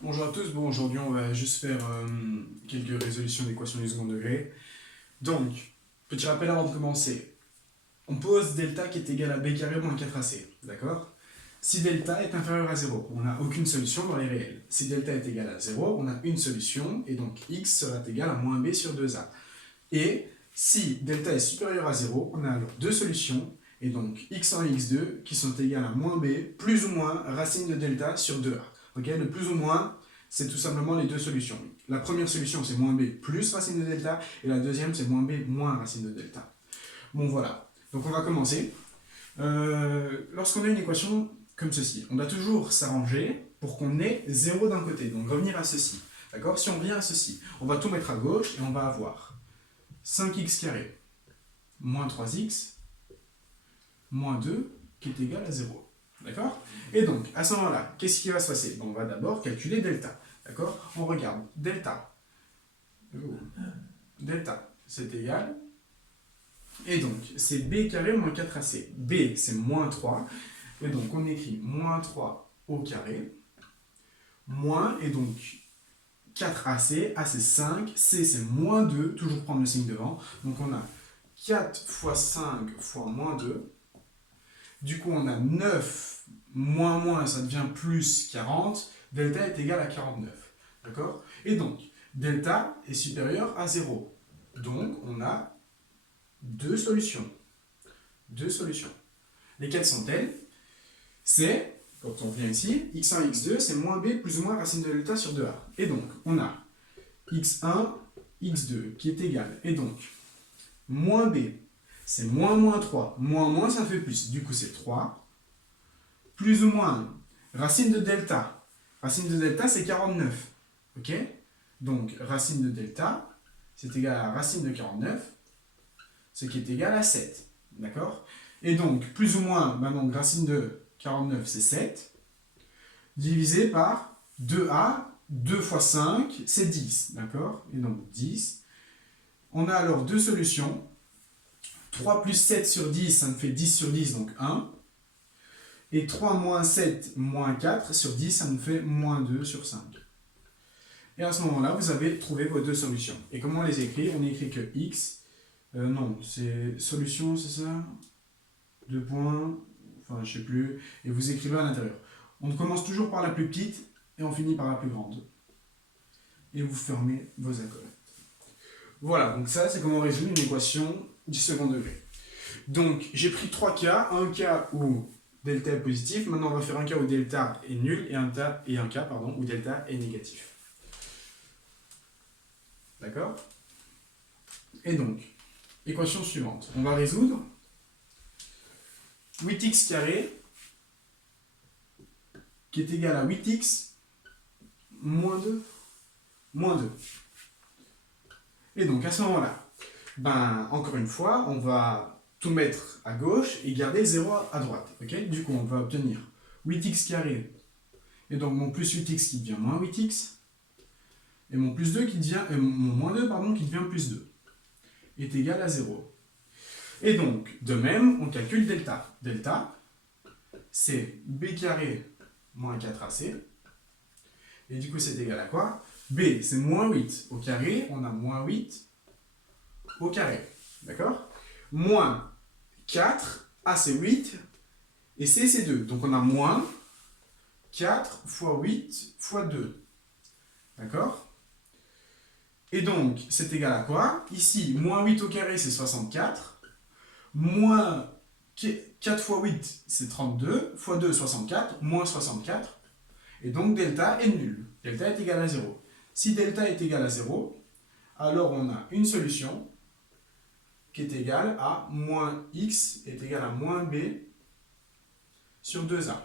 Bonjour à tous, bon aujourd'hui on va juste faire quelques résolutions d'équations du second degré. Donc, petit rappel avant de commencer. On pose delta qui est égal à b carré moins 4ac, d'accord? Si delta est inférieur à 0, on n'a aucune solution dans les réels. Si delta est égal à 0, on a une solution, et donc x sera égal à moins b sur 2a. Et si delta est supérieur à 0, on a alors deux solutions, et donc x1 et x2 qui sont égales à moins b plus ou moins racine de delta sur 2a. Okay, le plus ou moins, c'est tout simplement les deux solutions. La première solution, c'est moins b plus racine de delta, et la deuxième, c'est moins b moins racine de delta. Bon, voilà. Donc on va commencer. Lorsqu'on a une équation comme ceci, on doit toujours s'arranger pour qu'on ait 0 d'un côté, donc revenir à ceci. D'accord? Si on revient à ceci, on va tout mettre à gauche, et on va avoir 5x carré moins 3x moins 2 qui est égal à 0. D'accord? Et donc, à ce moment-là, qu'est-ce qui va se passer? On va d'abord calculer delta. D'accord? On regarde. Delta. Delta, c'est égal. Et donc, c'est b carré moins 4ac. b, c'est moins 3. Et donc, on écrit moins 3 au carré. Moins, et donc, 4ac. a, c'est 5. c, c'est moins 2. Toujours prendre le signe devant. Donc, on a 4 fois 5 fois moins 2. Du coup, on a 9 moins moins, ça devient plus 40. Delta est égal à 49. D'accord? Et donc, delta est supérieur à 0. Donc, on a deux solutions. Deux solutions. Lesquelles sont-elles? C'est, quand on vient ici, x1, x2, c'est moins b plus ou moins racine de delta sur 2a. Et donc, on a x1, x2 qui est égal. Et donc, moins b, c'est moins moins 3. Moins moins, ça fait plus. Du coup, c'est 3. Plus ou moins racine de delta. Racine de delta, c'est 49. Ok? Donc, racine de delta, c'est égal à racine de 49, ce qui est égal à 7. D'accord? Et donc, plus ou moins, donc, racine de 49, c'est 7, divisé par 2a, 2 fois 5, c'est 10. D'accord? Et donc, 10. On a alors deux solutions. 3 plus 7 sur 10, ça me fait 10 sur 10, donc 1. Et 3 moins 7 moins 4 sur 10, ça nous fait moins 2 sur 5. Et à ce moment-là, vous avez trouvé vos deux solutions. Et comment on les écrit? On écrit que x, non, c'est solution, c'est ça? Deux points, enfin je sais plus, et vous écrivez à l'intérieur. On commence toujours par la plus petite, et on finit par la plus grande. Et vous fermez vos accolades. Voilà, donc ça, c'est comment on résout une équation du second degré. Donc, j'ai pris trois cas. Un cas où delta est positif. Maintenant, on va faire un cas où delta est nul et un cas où delta est négatif. D'accord? Et donc, équation suivante. On va résoudre 8x carré qui est égal à 8x moins 2. Moins 2. Et donc, à ce moment-là, encore une fois, on va tout mettre à gauche et garder 0 à droite. Okay? Du coup, on va obtenir 8x carré, et donc mon plus 8x qui devient moins 8x, et mon plus 2 qui devient, mon moins 2 pardon, qui devient plus 2, est égal à 0. Et donc, de même, on calcule delta. Delta, c'est b carré moins 4ac, et du coup, c'est égal à quoi? B, c'est moins 8 au carré, on a moins 8 au carré. D'accord? Moins 4, A c'est 8, et C c'est 2. Donc on a moins 4 fois 8 fois 2. D'accord? Et donc, c'est égal à quoi? Ici, moins 8 au carré, c'est 64. Moins 4 fois 8, c'est 32. Fois 2, 64. Moins 64. Et donc, delta est nul. Delta est égal à 0. Si delta est égal à 0, alors on a une solution qui est égale à moins x est égal à moins b sur 2a.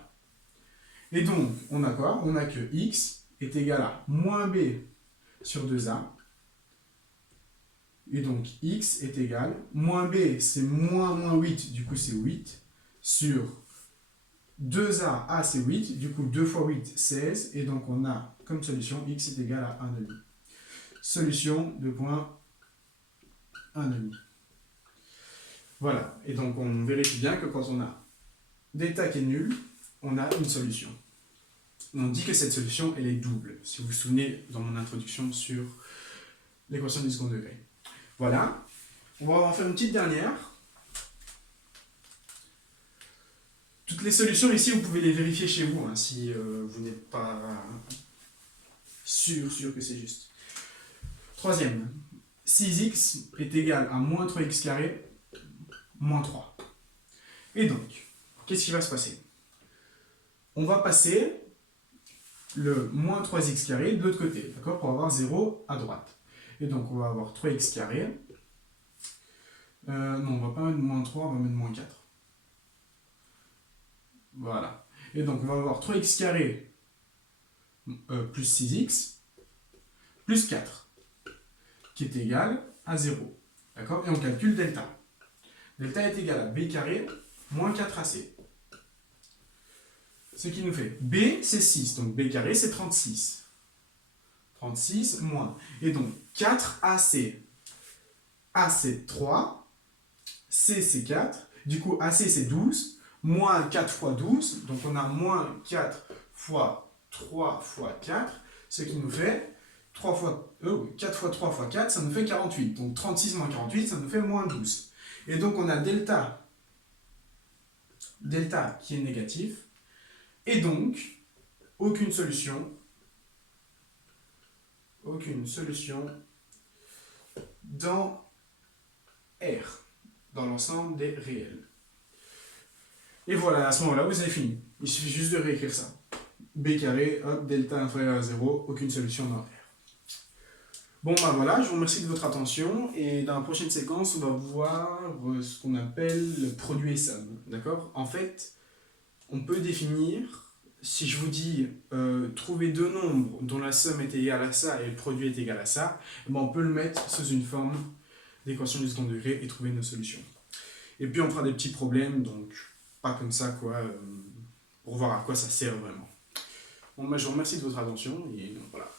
Et donc, on a quoi? On a que x est égal à moins b sur 2a. Et donc, x est égal, moins b, c'est moins 8, du coup c'est 8, sur 2a, a c'est 8, du coup 2 fois 8, 16, et donc on a comme solution, x est égal à 1,5. Solution de point 1,5. Voilà, et donc on vérifie bien que quand on a delta qui est nul, on a une solution. on dit que cette solution, elle est double, si vous vous souvenez dans mon introduction sur l'équation du second degré. Voilà, on va en faire une petite dernière. Toutes les solutions ici, vous pouvez les vérifier chez vous, hein, si vous n'êtes pas sûr que c'est juste. Troisième, 6x est égal à moins 3x carré moins 3. Et donc, qu'est-ce qui va se passer? On va passer le moins 3x carré de l'autre côté, d'accord, pour avoir 0 à droite. Et donc, on va avoir 3x carré. Non, on va pas mettre moins 3, on va mettre moins 4. Voilà. Et donc, on va avoir 3x carré plus 6x plus 4, qui est égal à 0. D'accord? Et on calcule delta. Delta est égal à b carré moins 4ac. Ce qui nous fait b, c'est 6. Donc b carré, c'est 36. 36 moins. Et donc 4ac. A, c'est 3. C, c'est 4. Du coup, AC, c'est 12. Moins 4 fois 12. Donc on a moins 4 fois 3 fois 4. Ce qui nous fait 4 fois 3 fois 4, ça nous fait 48. Donc 36 moins 48, ça nous fait moins 12. Et donc on a delta qui est négatif. Et donc, aucune solution dans R, dans l'ensemble des réels. Et voilà, à ce moment-là, vous avez fini. Il suffit juste de réécrire ça. B carré, hop, delta inférieur à 0, aucune solution dans R. Bon, ben voilà, je vous remercie de votre attention. Et dans la prochaine séquence, on va voir ce qu'on appelle le produit et somme. D'accord? En fait, on peut définir, si je vous dis trouver deux nombres dont la somme est égale à ça et le produit est égal à ça, ben on peut le mettre sous une forme d'équation du second degré et trouver nos solutions. Et puis on fera des petits problèmes, donc pas comme ça, quoi, pour voir à quoi ça sert vraiment. Bon, ben, je vous remercie de votre attention et voilà.